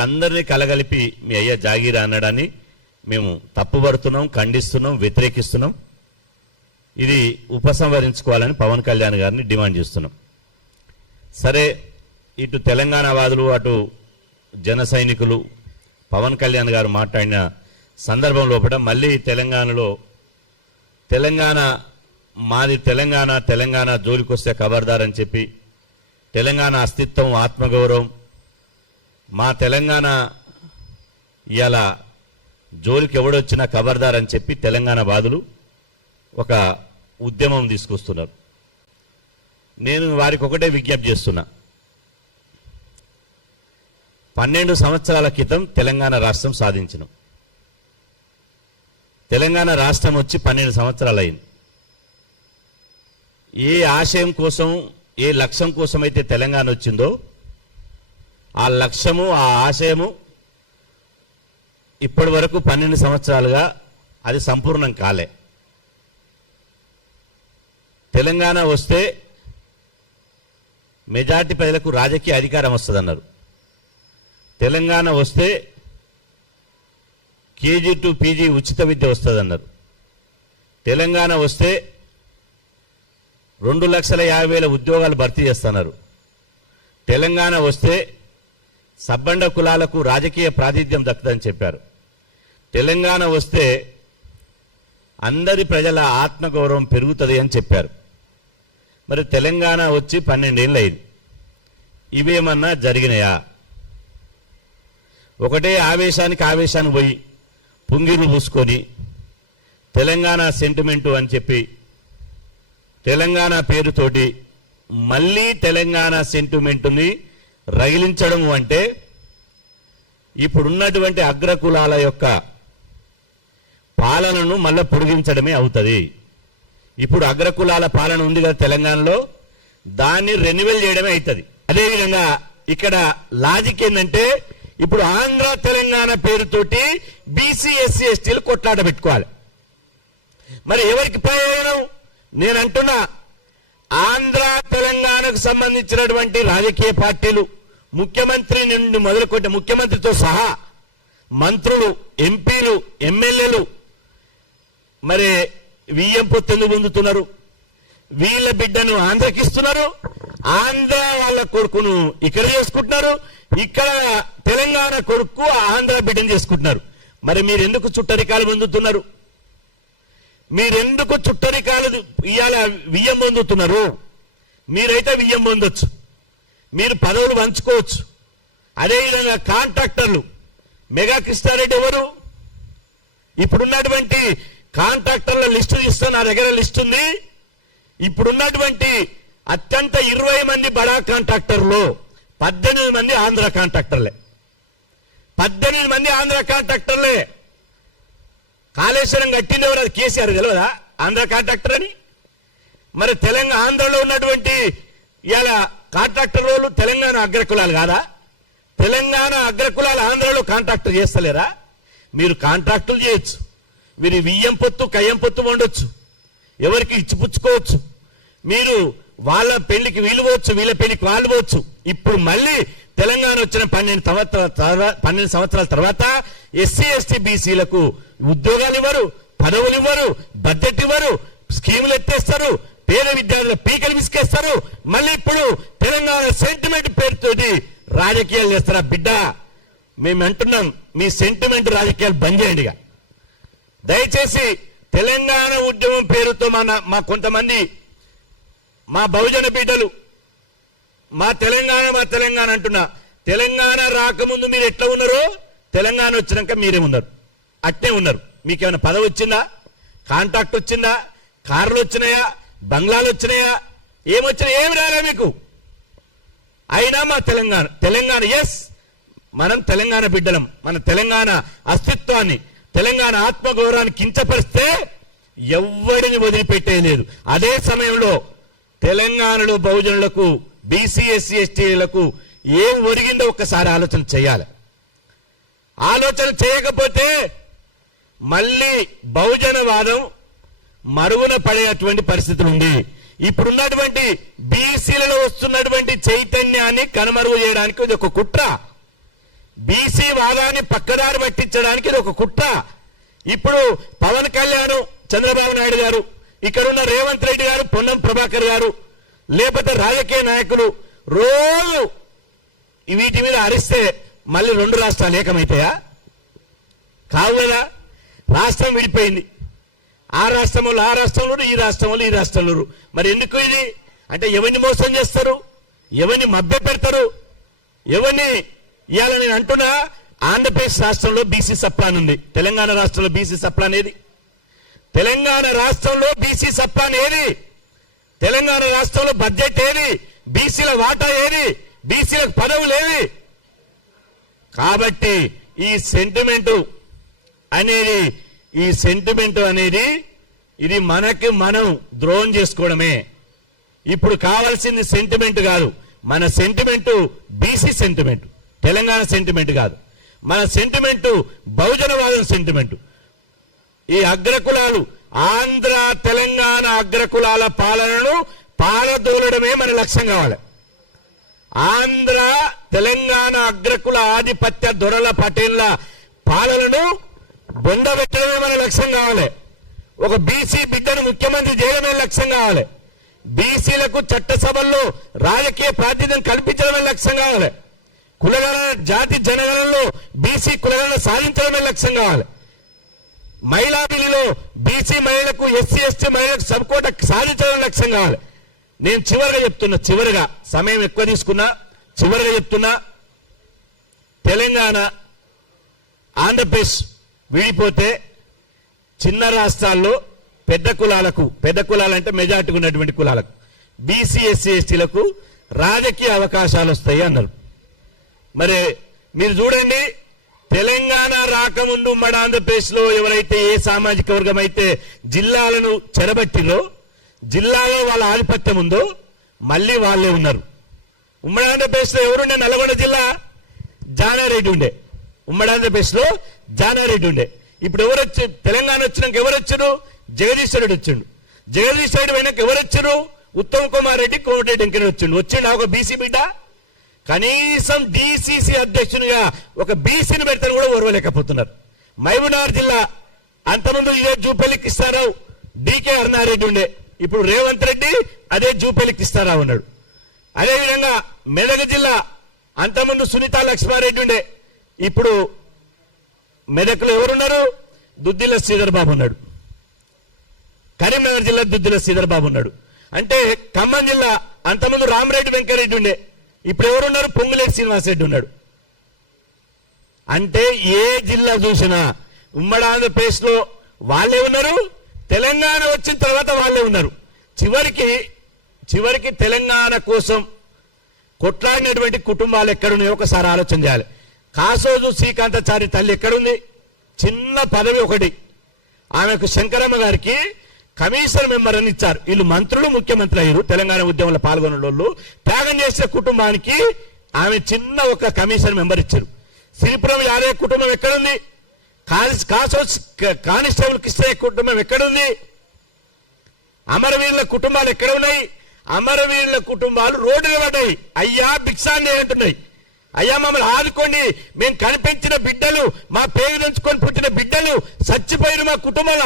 అందరినీ కలగలిపి మీ అయ్య జాగీర్ అనడాన్ని మేము తప్పుపడుతున్నాం, ఖండిస్తున్నాం, వ్యతిరేకిస్తున్నాం. ఇది ఉపసంహరించుకోవాలని పవన్ కళ్యాణ్ గారిని డిమాండ్ చేస్తున్నాం. సరే, ఇటు తెలంగాణ వాదులు అటు జన సైనికులు పవన్ కళ్యాణ్ గారు మాట్లాడిన సందర్భం లోపల మళ్ళీ తెలంగాణ మాది తెలంగాణ జోలికొస్తే ఖబర్దార్ అని చెప్పి తెలంగాణ అస్తిత్వం, ఆత్మగౌరవం, మా తెలంగాణ ఇవాళ జోలికి ఎవడొచ్చినా ఖబర్దార్ అని చెప్పి తెలంగాణ వాదులు ఒక ఉద్యమం తీసుకొస్తున్నారు. నేను వారికి ఒకటే విజ్ఞప్తి చేస్తున్నా. 12 సంవత్సరాల క్రితం తెలంగాణ రాష్ట్రం సాధించినాం. తెలంగాణ రాష్ట్రం వచ్చి 12 సంవత్సరాలు అయింది. ఏ ఆశయం కోసం, ఏ లక్ష్యం కోసం అయితే తెలంగాణ వచ్చిందో ఆ లక్ష్యము, ఆ ఆశయము ఇప్పటి వరకు 12 సంవత్సరాలుగా అది సంపూర్ణం కాలే. తెలంగాణ వస్తే మెజార్టీ ప్రజలకు రాజకీయ అధికారం వస్తుందన్నారు. తెలంగాణ వస్తే కేజీ టు పీజీ ఉచిత విద్య వస్తుందన్నారు. తెలంగాణ వస్తే 2,50,000 ఉద్యోగాలు భర్తీ చేస్తున్నారు. తెలంగాణ వస్తే సబ్బండ కులాలకు రాజకీయ ప్రాతినిధ్యం దక్కుతుందని చెప్పారు. తెలంగాణ వస్తే అందరి ప్రజల ఆత్మగౌరవం పెరుగుతుంది అని చెప్పారు. మరి తెలంగాణ వచ్చి 12 ఏళ్ళు అయింది. ఇవేమన్నా జరిగినాయా? ఒకటే ఆవేశానికి పోయి పుంగిలు పూసుకొని తెలంగాణ సెంటిమెంటు అని చెప్పి తెలంగాణ పేరుతోటి మళ్ళీ తెలంగాణ సెంటిమెంటుని రగిలించడం అంటే ఇప్పుడున్నటువంటి అగ్రకులాల యొక్క పాలనను మళ్ళీ పొడిగించడమే అవుతుంది. ఇప్పుడు అగ్రకులాల పాలన ఉంది కదా తెలంగాణలో, దాన్ని రెన్యువల్ చేయడమే అవుతుంది. అదేవిధంగా ఇక్కడ లాజిక్ ఏంటంటే ఇప్పుడు ఆంధ్ర తెలంగాణ పేరుతోటి బీసీ ఎస్సీ ఎస్టీలు కొట్లాట పెట్టుకోవాలి. మరి ఎవరికి ప్రయోజనం? నేను అంటున్నా, ఆంధ్ర తెలంగాణకు సంబంధించినటువంటి రాజకీయ పార్టీలు, ముఖ్యమంత్రి నుండి మొదలుకొట్టి ముఖ్యమంత్రితో సహా మంత్రులు, ఎంపీలు, ఎమ్మెల్యేలు మరి వియ్యం పొత్తెందుకు పొందుతున్నారు? వీళ్ళ బిడ్డను ఆంధ్రకి ఇస్తున్నారు, ఆంధ్ర వాళ్ళ కొడుకును ఇక్కడ చేసుకుంటున్నారు, ఇక్కడ తెలంగాణ కొడుకు ఆంధ్ర బిడ్డను చేసుకుంటున్నారు. మరి మీరెందుకు చుట్టరికాలు పొందుతున్నారు? మీరెందుకు చుట్టరికాలు ఇవాళ వియ్యం పొందుతున్నారు? మీరైతే వియ్యం పొందొచ్చు, మీరు పదవులు పంచుకోవచ్చు. అదేవిధంగా కాంట్రాక్టర్లు, మెగా కృష్ణారెడ్డి ఎవరు? ఇప్పుడున్నటువంటి కాంట్రాక్టర్ల లిస్టు ఇస్తే నా దగ్గర లిస్ట్ ఉంది. ఇప్పుడున్నటువంటి అత్యంత 20 మంది బడా కాంట్రాక్టర్లు 18 మంది ఆంధ్ర కాంట్రాక్టర్లే. 18 మంది ఆంధ్ర కాంట్రాక్టర్లే. కాళేశ్వరం కట్టింది ఎవరు? అది కేసీఆర్ తెలియదా ఆంధ్ర కాంట్రాక్టర్ అని? మరి ఆంధ్రలో ఉన్నటువంటి ఇవాళ కాంట్రాక్టర్ వాళ్ళు తెలంగాణ అగ్రకులాలు కాదా? తెలంగాణ అగ్రకులాలు ఆంధ్రలో కాంట్రాక్టర్ చేస్తలేరా? మీరు కాంట్రాక్టులు చేయొచ్చు, మీరు వియ్యం పొత్తు, కయ్యం పొత్తు ఉండొచ్చు, ఎవరికి ఇచ్చిపుచ్చుకోవచ్చు, మీరు వాళ్ళ పెళ్లికి వీలు పోవచ్చు, వీళ్ళ పెళ్లికి వాళ్ళు పోవచ్చు. ఇప్పుడు మళ్ళీ తెలంగాణ వచ్చిన 12 సంవత్సరాల తర్వాత ఎస్సీ ఎస్టీ బీసీలకు ఉద్యోగాలు ఇవ్వరు, పదవులు ఇవ్వరు, బడ్జెట్ ఇవ్వరు, స్కీములు ఎత్తేస్తారు, పేద విద్యార్థుల పీకలు విసికేస్తారు. మళ్ళీ ఇప్పుడు తెలంగాణ సెంటిమెంట్ పేరుతోటి రాజకీయాలు చేస్తారా? బిడ్డ, మేము అంటున్నాం, మీ సెంటిమెంట్ రాజకీయాలు బంద్ చేయండి. దయచేసి తెలంగాణ ఉద్యమం పేరుతో మా కొంతమంది మా బహుజన బిడ్డలు మా తెలంగాణ అంటున్నా. తెలంగాణ రాకముందు మీరు ఎట్లా ఉన్నారో తెలంగాణ వచ్చినాక మీరే ఉన్నారు, అట్నే ఉన్నారు. మీకేమైనా పదవి వచ్చిందా? కాంట్రాక్ట్ వచ్చిందా? కార్లు వచ్చినాయా? బంగ్లాలు వచ్చినాయా? ఏమొచ్చినా? ఏమి రాలే మీకు. అయినా మా తెలంగాణ ఎస్, మనం తెలంగాణ బిడ్డలం. మన తెలంగాణ అస్తిత్వాన్ని, తెలంగాణ ఆత్మగౌరవాన్ని కించపరిస్తే ఎవ్వడిని వదిలిపెట్టేయలేదు. అదే సమయంలో తెలంగాణలో బహుజనులకు, బీసీ ఎస్సీ ఎస్టీలకు ఏం ఒరిగిందో ఒక్కసారి ఆలోచన చేయాలి. ఆలోచన చేయకపోతే మళ్ళీ బహుజనవాదం మరుగున పడేటువంటి పరిస్థితులు ఉంది. ఇప్పుడున్నటువంటి బీసీలలో వస్తున్నటువంటి చైతన్యాన్ని కనుమరుగు చేయడానికి ఇది ఒక కుట్ర. బీసీ వాదాన్ని పక్కదారి పట్టించడానికి ఇది ఒక కుట్ర. ఇప్పుడు పవన్ కళ్యాణ్, చంద్రబాబు నాయుడు గారు, ఇక్కడున్న రేవంత్ రెడ్డి గారు, పొన్నం ప్రభాకర్ గారు, లేకపోతే రాజకీయ నాయకులు రోజు వీటి మీద అరిస్తే మళ్ళీ రెండు రాష్ట్రాలు ఏకమైతాయా? కావు కదా. రాష్ట్రం విడిపోయింది. ఆ రాష్ట్రంలో ఆ రాష్ట్రంలో, ఈ రాష్ట్రంలో ఈ రాష్ట్రంలో. మరి ఎందుకు ఇది అంటే ఎవరిని మోసం చేస్తారు, ఎవరిని మభ్య పెడతారు, ఎవరిని ఇవాళ నేను అంటున్నా. ఆంధ్రప్రదేశ్ రాష్ట్రంలో బీసీ సప్లాన్ ఉంది, తెలంగాణ రాష్ట్రంలో బీసీ సప్లాన్ ఏది? తెలంగాణ రాష్ట్రంలో బీసీ సప్లాన్ ఏది? తెలంగాణ రాష్ట్రంలో బడ్జెట్ ఏది? బీసీల వాటా ఏది? బీసీలకు పదవులు ఏవి? కాబట్టి ఈ సెంటిమెంట్ అనేది ఇది మనకి మనం ద్రోహం చేసుకోవడమే. ఇప్పుడు కావాల్సింది సెంటిమెంట్ కాదు, మన sentiment BC sentiment, Telangana sentiment కాదు. మన సెంటిమెంట్ బహుజనవాదం సెంటిమెంట్. ఈ అగ్రకులాలు, ఆంధ్ర తెలంగాణ అగ్రకులాల పాలనను పారదోలడమే మన లక్ష్యం కావాలి. ఆంధ్ర తెలంగాణ అగ్రకుల ఆధిపత్య దొరల పటేళ్ల పాలనను బొందబెట్టడమే మన లక్ష్యం కావాలి. ఒక బీసీ బిడ్డను ముఖ్యమంత్రి చేయడమే లక్ష్యం కావాలి. బీసీలకు చట్టసభల్లో రాజకీయ ప్రాతినిధ్యం కల్పించడమే లక్ష్యం కావాలి. కులగణన, జాతి జనగణనలో బీసీ కులగణన సాధించడమే లక్ష్యం కావాలి. మహిళా బిల్లులో బీసీ మహిళలకు, ఎస్సీ ఎస్టీ మహిళలకు సబ్కోట సాధించడం లక్ష్యం కావాలి. నేను చివరిగా సమయం ఎక్కువ తీసుకున్నా, చివరిగా చెప్తున్నా, తెలంగాణ ఆంధ్రప్రదేశ్ విడిపోతే చిన్న రాష్ట్రాల్లో పెద్ద కులాలంటే మెజార్టీ ఉన్నటువంటి కులాలకు, బీసీ ఎస్సీ ఎస్టీలకు రాజకీయ అవకాశాలు వస్తాయి అన్నారు. మరి మీరు చూడండి, తెలంగాణ రాకముందు ఉమ్మడి ఆంధ్రప్రదేశ్ లో ఎవరైతే ఏ సామాజిక వర్గం అయితే జిల్లాలను చెరబట్టిరో, జిల్లాలో వాళ్ళ ఆధిపత్యం ఉందో మళ్ళీ వాళ్ళే ఉన్నారు. ఉమ్మడి ఆంధ్రప్రదేశ్ లో ఎవరుండే? నల్గొండ జిల్లా జానారెడ్డి ఉండే, ఉమ్మడి ఆంధ్రప్రదేశ్ లో జానారెడ్డి ఉండే. ఇప్పుడు ఎవరు వచ్చి తెలంగాణ వచ్చినాక ఎవరు వచ్చారు? జగదీష్ రెడ్డి వచ్చిండు. జగదీష్ రెడ్డి పోయినాక ఎవరు వచ్చారు? ఉత్తమ్ కుమార్ రెడ్డి, కోమటిరెడ్డి వెంకన్న వచ్చిండు. ఒక బీసీ బిడ్డ. కనీసం డిసిసి అధ్యక్షునిగా ఒక బీసీని పెడతారు కూడా ఓర్వలేకపోతున్నారు. మహబూబ్నగర్ జిల్లా అంతకుముందు ఇదే జూపల్లికి ఇస్తారావు డికే అరుణారెడ్డి ఉండే, ఇప్పుడు రేవంత్ రెడ్డి అదే జూపల్లికి ఇస్తారావు ఉన్నాడు. అదేవిధంగా మెదక్ జిల్లా అంతకుముందు సునీతా లక్ష్మారెడ్డి ఉండే, ఇప్పుడు మెదక్లో ఎవరున్నారు? దుద్దిల శ్రీధర్ బాబు ఉన్నాడు. కరీంనగర్ జిల్లా దుద్దిల శ్రీధర్ బాబు ఉన్నాడు. అంటే ఖమ్మం జిల్లా అంతకుముందు రామరెడ్డి వెంకరెడ్డి ఉండే, ఇప్పుడు ఎవరున్నారు? పొంగులేటి శ్రీనివాసరెడ్డి ఉన్నాడు. అంటే ఏ జిల్లా చూసినా ఉమ్మడి ఆంధ్రప్రదేశ్ లో వాళ్ళే ఉన్నారు, తెలంగాణ వచ్చిన తర్వాత వాళ్ళే ఉన్నారు. చివరికి తెలంగాణ కోసం కొట్లాడినటువంటి కుటుంబాలు ఎక్కడున్నాయో ఒకసారి ఆలోచన చేయాలి. కాసోజు శ్రీకాంతాచారి తల్లి ఎక్కడుంది? చిన్న పదవి ఒకటి. ఆమెకు శంకరమ్మ గారికి కమిషనర్ మెంబర్ అని ఇచ్చారు. వీళ్ళు మంత్రులు, ముఖ్యమంత్రి అయ్యారు. తెలంగాణ ఉద్యమంలో పాల్గొన్న వాళ్ళు త్యాగం చేసే కుటుంబానికి ఆమె చిన్న ఒక కమిషనర్ మెంబర్ ఇచ్చారు. సిరిపురం యాదవ్ కుటుంబం ఎక్కడుంది? కానిస్టేబుల్ కృష్ణయ్య కుటుంబం ఎక్కడుంది? అమరవీరుల కుటుంబాలు ఎక్కడ ఉన్నాయి? అమరవీరుల కుటుంబాలు రోడ్డుగా పడ్డాయి. అయ్యా భిక్షాన్ని అంటున్నాయి. అయ్యా మమ్మల్ని ఆదుకోండి, మేము కనిపించిన బిడ్డలు, మా పేరు నుంచుకొని పుట్టిన బిడ్డలు చచ్చిపోయిన మా కుటుంబాలు